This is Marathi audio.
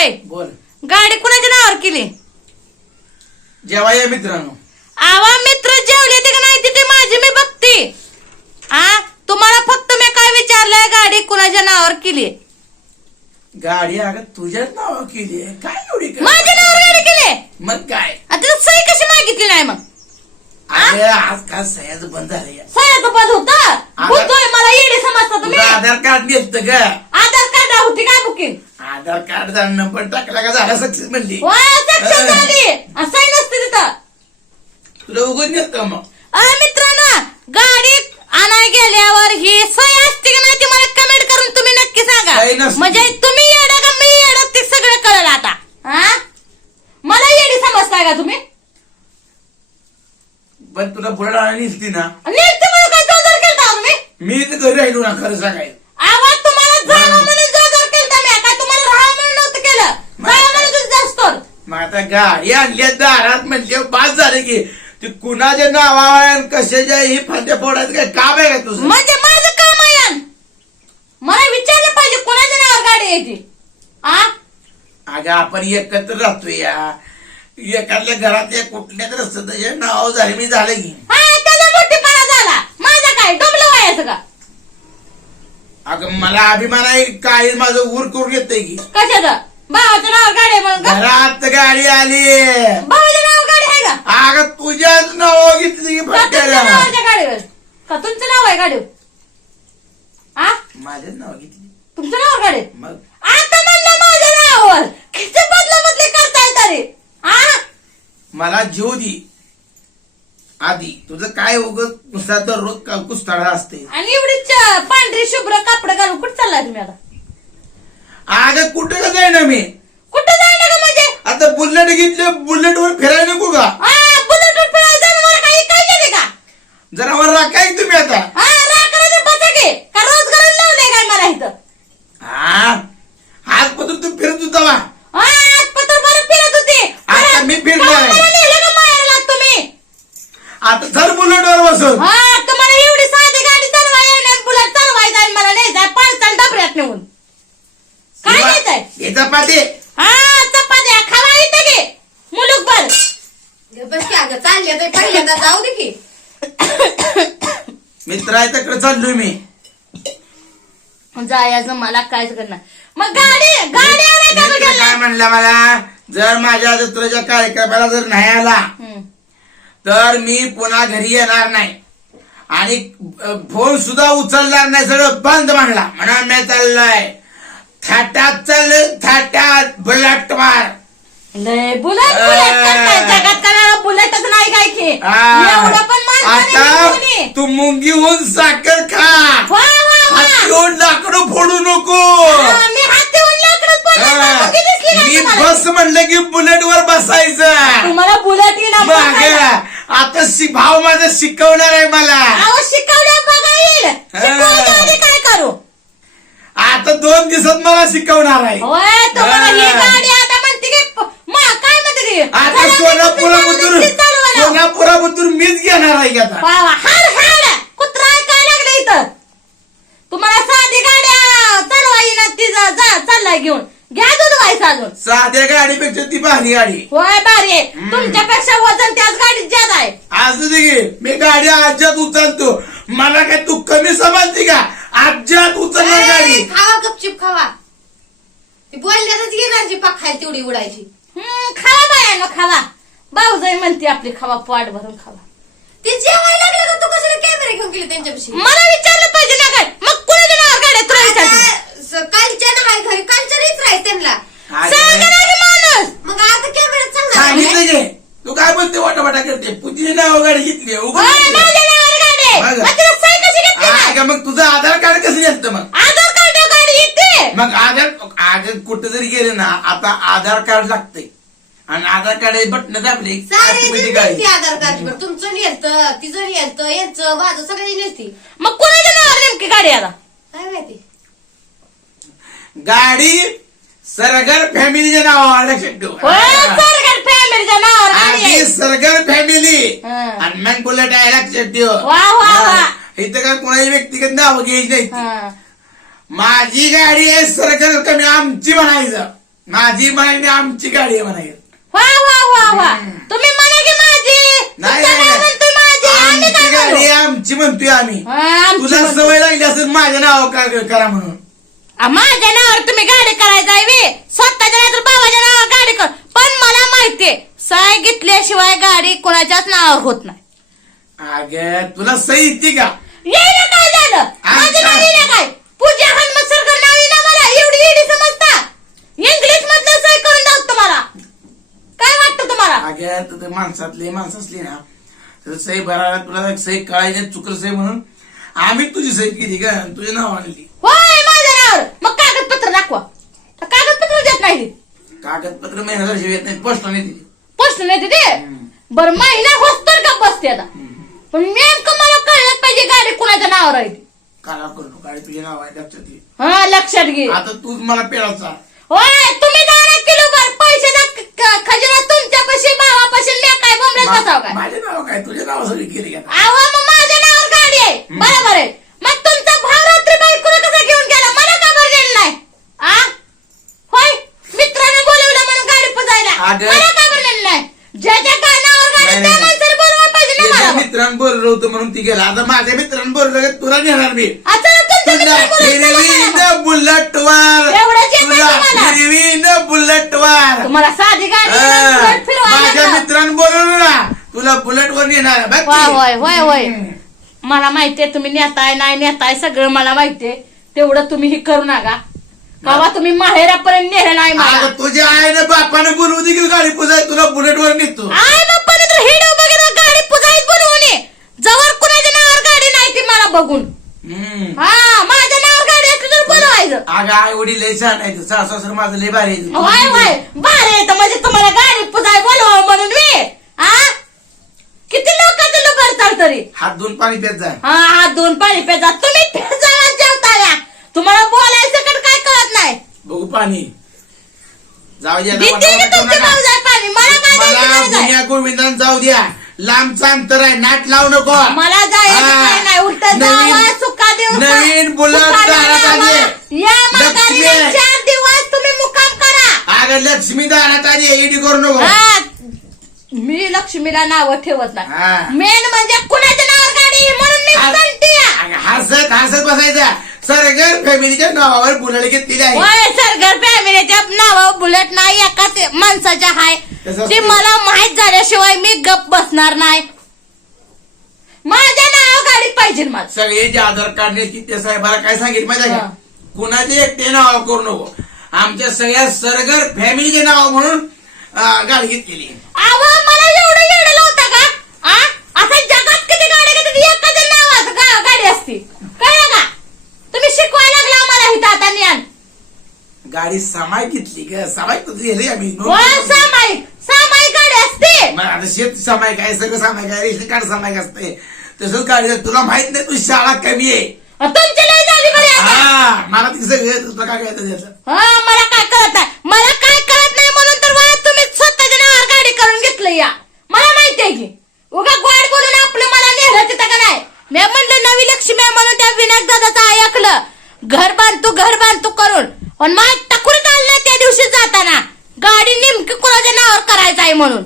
होय. बोल. गाडी कुणाच्या नावावर केली? जेव्हा ये मित्रांनो. आवा मित्र जेवले ते का नाही ते माझी मी बघते. आ तुम्हाला फक्त मी काय विचारलंय गाडी कुणाच्या नावावर केली? गाडी अगं तुझ्याच नाव केली आहे. काय एवढी काय? माझ्या नावावर गाडी केली? मग काय? आता सही कशी मागितली नाही मग? अरे आजकाल सह्याच बंद झालं या सह्याचं पद होतं? बोलतोय मला येडे समजता तुम्ही? आधार कार्ड नेलत ग आधार कार्ड होती काय बुकिंग? आधार कार्ड नंबर टाकला का झाला सक्सेस म्हणली? अं. झाली. सही नसते तिथं. तुला उगून नेत का मग. अ मित्रांनो गाडी आणाय गेल्यावर ही सही असते की नाही ती मला कमेंट करून तुम्ही नक्की सही सांगा नसते. म्हणजे तुम्ही येडा का मी येडा ते सगळं कळलं आता. हा? मला येडी समजताय का तुम्ही? पण तुला बुलढाणा नेलती ना. नीट तुम्हाला काय जोजर केलता हो तुम्ही मी तर घरी राहिलो ना खरं सांगायचं. आवाज तुम्हाला जावं म्हणून जोजर केलता मी. काय तुम्हाला राहा म्हणून नव्हतं केलं? जावं म्हणून तुझं जास्त मग आता गाडी आणली दारात म्हणजे बाद झाले की. ती कुणाच्या नावावर आणि कशाच्या ही फांद्या फोडायचं काय काम आहे का तुझं? म्हणजे माझं काम आहे यान. मला विचारलं पाहिजे कोणाच्या नावावर गाडी यायची. आ? अगं आपण एकत्र राहतो या. एखाद्या घरात एक कुठल्या तर सदस्य नाव झाले मी झालं की. हा मोठेपणा झाला. माझा काय? डोंबलं व्हायचं का? अगं मला अभिमान आहे काही माझं उर करून येतंय की. कशाचं? भावाच्या नावावर गाडी आहे का? घरात गाडी आली. नावावर गाडी आहे का? अगं तुझ्याच नाव घेतली की का तुमच्या फटक्याला नावाच्या गाडीवर? का तुमचं नाव आहे गाडीवर? आ? माझ्याच नाव घेतली. तुमचं नाव गाडी मग? आता म्हणलं माझ्या नावावर. किती बदला बदली करताय तरी मला जीव दी. आधी. तुझं काय उगत नुसता तर रोज का- कुस्ताळा असते. आणि एवढी च- पांढरी शुभ्र कापड घालून कुठं चाललाय तुम्ही आता? अगं कुठं का जाईना मी? कुठं जायला का म्हणजे? आता बुलेट घेतलं बुलेट वर फिरायला नको का? आ बुलेट फिरायला जाणं मला काही काय केले का? जरा वर राखाय तुम्ही आता हा राखण्याचे बचाके का रोजगार लावले काय मला इथं हा हात पत्र तू फिरत होता वा हा आज पत्र बरं फिरत होती आता परत मी फिरलोय. का मला नेलं का माहेरला तुम्ही आता धर बुलेट वर बसून हा तुम्हाला एवढी साधी गाडी चालवायला नाही बुलेट चालवायचा आहे मला नाही जाय पाच डबऱ्यात नेऊन काय हे चपाती. हा चपात्या खावा येते की. मुलूक बर बस की अगं चालले तर पहिल्यांदा जाऊ दे की. मित्राच्याकडे चाललोय मी. जायचं मला कायच करणार मग गाडी गाडी आणाय का मित्र काय म्हणला मला? जर माझ्या जत्रेच्या कार्यक्रमाला जर नाही आला हम्म. तर मी पुन्हा घरी येणार नाही. आणि अ, फोन सुद्धा उचलणार नाही सगळं बंद म्हणला. म्हणा मी चाललोय. थाटात चाललोय थाटात बुलेट मार. लय बुलेट बुलेट करताय. जगात करायला बुलेटच नाही काय की? आ, एवढं पण माणसाने आता? तू मुंगी होऊन साखर खा. वा, वा, वा. हात घेऊन लाकडं फोडू नको. हा, मी हात देऊन लाकडच पडलं हा, मुंगी दिसली का मी तुम्हाला? बस म्हणलं की बुलेट वर बसायचं. तुम्हाला बुलेट येणार मग. आता शि- भाव माझा शिकवणार आहे मला. अहो बघा येईल. काय करू? आता दोन दिवसात मला शिकवणार आहे. होय तुम्हाला ही. हा. गाडी आता म्हणते की प- मा काय म्हणते आता घरामध्ये चालवायला. सोलापुराबद्दल मीच घेणार आहे की आता? हाड हाड. कुत्रा काय लागलं इथं? तुम्हाला साधी गाड्या ती जा जा, चाललाय घेऊन. घ्या दूध व्हायचं अजून. साध्या गाडीपेक्षा ती भारी गाडी. होय भारी आहे. तुमच्यापेक्षा वजन त्याच गाडीत ज्यादा आहे. असू दे की मी गाडी आज्यात उचलतो. मला काय तू कमी समजते का? आज्यात उचलणार गाडी. ए, खावा गपचिप खावा. ती बोलण्यातच येणार जी पाक खायला तेवढी उडायची. हम्म, खावा बाया खावा. भाऊजाई म्हणते आपली खावा पोट भरून खावा. ते जेवायला लागलं का? तू कशाला कॅमेरा घेऊन गेली त्यांच्यापाशी? मला विचारलं पाहिजे ना काय मग कुणाच्या नावावर गाड्या तुला विचारते आता स- कालच्या नाही घरी कालच्या नाहीच राहील त्यांना सांगा ना की माणूस मग आता कॅमेरा चांगला सांगितलं की तू काय बोलते वाटावाटा करते पुतीने नाव गाडी घेतली उगाच होय, घेतली. माझ्या नावावर गाडी आहे. बघा. मग तिला सही कशी घेतली हा, नाही? का मग तुझं आधार कार्ड कसं येतं मग? आधार कार्ड गाडी येते. मग आधार आधार कुठं जरी गेले ना आता आधार कार्ड लागतंय. आणि आधार कार्ड बटन दाबले automatic आहे. आधार कार्ड. तुमचं नेलतं तिचं नेलतं यांचं माझं सगळं नेलती मग कुणाच्या नावावर नेमकी गाडी आता काय माहिती? गाडी सरगर फॅमिलीच्या नावावर. लक्षात ठेव. सरकार फॅमिलीच्या नावावर गाडी आहे. आधी सरगर फॅमिली. हा. आणि मग बुलेट आहे लक्षात ठेव. वा, वा, वा. इथं काय कोणाची व्यक्तिगत नाव घ्यायची नाही हा. माझी गाडी आहे सरकार कमी आमची म्हणायचं. माझी माहिती आमची गाडी आहे म्हणाय वा वा वा वा. तुम्ही म्हणा की माझी. नाही तुमचं नाही, नाव म्हणतोय माझी. आम्ही आमची काय गाडी म्हणू? आहे आमची म्हणतोय आम्ही. हा, आमची तुला म्हणतो. सवय लागली असेल माझ्या नाव का करा म्हणून. आ, माझ्या नावावर तुम्ही गाडी करायचा आहे बे. स्वतःच्या नाही तर बाबाच्या नावावर गाडी कर. पण मला माहितीये सय घेतल्याशिवाय गाडी कोणाच्याच नावावर होत नाही. अगं तुला सही येते का येईना काय झालं माझ्या नाव येईना काय पूजा हनुमत सरकार नाव येईना मला एवढी एवढी समजता इंग्लिश मधलं सही करून दाव तुम्हाला काय वाटतं तुम्हाला अगं तर ते माणसातले माणसं असली ना. तर सही भरायला तुला सही कळायची चुकलं सही म्हणून आम्ही तुझी सही केली का? तुझे नाव आणली. होय माझ्या नावावर. मग कागदपत्र दाखवा. तर कागदपत्र देत नाही. कागदपत्र महिन्याला येत नाही पोस्टाने दिली. पोस्ट नाही ते बरं महिना होस्तर का बसते आता. पण नेमकं मला कळलं पाहिजे गाडी कुणाच्या नावावर आहे ती. काला करू गाडी तुझे नाव आहे लक्षात घे. हा लक्षात घे. आता तूच मला पेळाचा होय तुम्ही जाणार किलो भर क- खजिना तुमच्यापाशी भावापाशी मी काय बोंबलत बसाव काय? माझे नाव काय? तुझे नाव सगळी केली का? अहो मग माझ्या नावावर गाडी आहे. बरोबर आहे. मग तुमचा भाव रात्री बायकोला कसा घेऊन गेला? मला का बरं गेलं नाही? आ? होय मित्राने बोलवलं म्हणून गाडी पुजायला. मला का बरं नेलं नाही? ज्याच्या का नावावर गाडी नाही, त्या नाही. माणसाने बोलवायला पाहिजे ना त्याच्या मला. मित्रांनी बोललं होतं म्हणून ती गेला. आता माझ्या मित्रांनी बोललं तुला नेणार मी? तुला बोलवलं. हिरवीन बुलटवर. तुला? हिरवीन बुलटवर. तुम्हाला साधी गाडी फिरवायला माझ्या. मित्रांनी बोलवलं ना. तुला बुलेट वर बघ होय की. होय होय. मला माहितीये तुम्ही नेताय नाही नेताय सगळं मला माहितीये. तेवढं तुम्ही ही करू नका. कवा तुम्ही माहेरापर्यंत नेलं नाही मला. अगं तुझ्या आईनं बापानं बोलवू देखील गाडी पुजाय तुला बुलेट वर नेतो आय तर गाडी बनवून ये जवळ कुणाच्या नावावर गाडी नाही ती मला बघून. हम्म. हा माझ्या नावावर गाडी असली तर अगं आई वडील लय छान आहे सासू सासर माझं लय भारी आहे. बारे येतं म्हणजे तुम्हाला गाडी पुजाय बोलवा म्हणून मी. हा किती लोकांचं चाल तरी हात धुवून पाणी पेत जा. हा हात दोन पाणी पेजा तुम्ही पेजावा जेवता या तुम्हाला बोलायचं काय कळत नाही. बघू पाणी. जाऊ द्या भीती आहे का तुमची भाऊजाई पाणी? मला काय मला द्यायची गरज आहे? दुनिया गोविंदान जाऊ द्या. लांबचं अंतर आहे. नाट लावू नको. मला जायचं हा. नाही. उलट नवीन- जावा सुका दिवस नवीन बुलेट दारात आली. या म्हातारीने लक्ष्मी. चार दिवस तुम्ही मुक्काम करा अगं लक्ष्मी एडी करू नको हा. मी लक्ष्मीला नाव ठेवत हा. नाही मेन म्हणजे कुणाच्या नावावर गाडी आहे म्हणून मी हा. या. अगं हसत हसत बसायचा सरगर फॅमिलीच्या नावावर बुलेट घेतलेली आहे होय सरकार फॅमिलीच्या नावावर बुलेट नाही एकाच माणसाच्या हाय तसं ते. मला माहीत झाल्याशिवाय मी गप बसणार नाही माझ्या नावावर गाडी पाहिजे मला सगळे जे आधार कार्ड की त्या साहेबाला काय सांगितलं माहिती आहे हा. का कुणाचे एकटे नाव करू नको आमच्या सगळ्या सरगर फॅमिलीचे नाव म्हणून अं, गाडी घेतलेली. आहे. अहो मला एवढं येडं लावता का? आ? आता जगात किती गाड्या नावात गा- गाडी असती. कळलं का? तुम्ही शिकवायला लागला इथं आता ज्ञान. गाडी सामाय घेतली का सामाय तर गेली आम्ही. सामायिक सामायिक गाडी असते. मग आता शेत सामाय काय? सगळं सामाय काय? रेशन कार्ड सामायिक असते. तसंच गाडी तुला माहीत नाही तू शाळा कमी आहे. तुमची लय झाली बरी आता. हा मला ती सगळं तुला काय हा मला काय कळत नाही मला काय कळत नाही म्हणून तर मला तुम्ही स्वतःच्या नावावर गाडी करून घेतलं या मला माहिती आहे की उगा गोड बोलून आपलं मला नेहलं का नाही? मी म्हणलं नवी लक्ष्मी आहे म्हणून त्या विनायक दादाचं ऐकलं. घर बांधतो घर बांधतो करून. पण मला टकुरीत आलं त्या दिवशी जाताना. गाडी नेमकी कुणाच्या नावावर करायचं आहे म्हणून?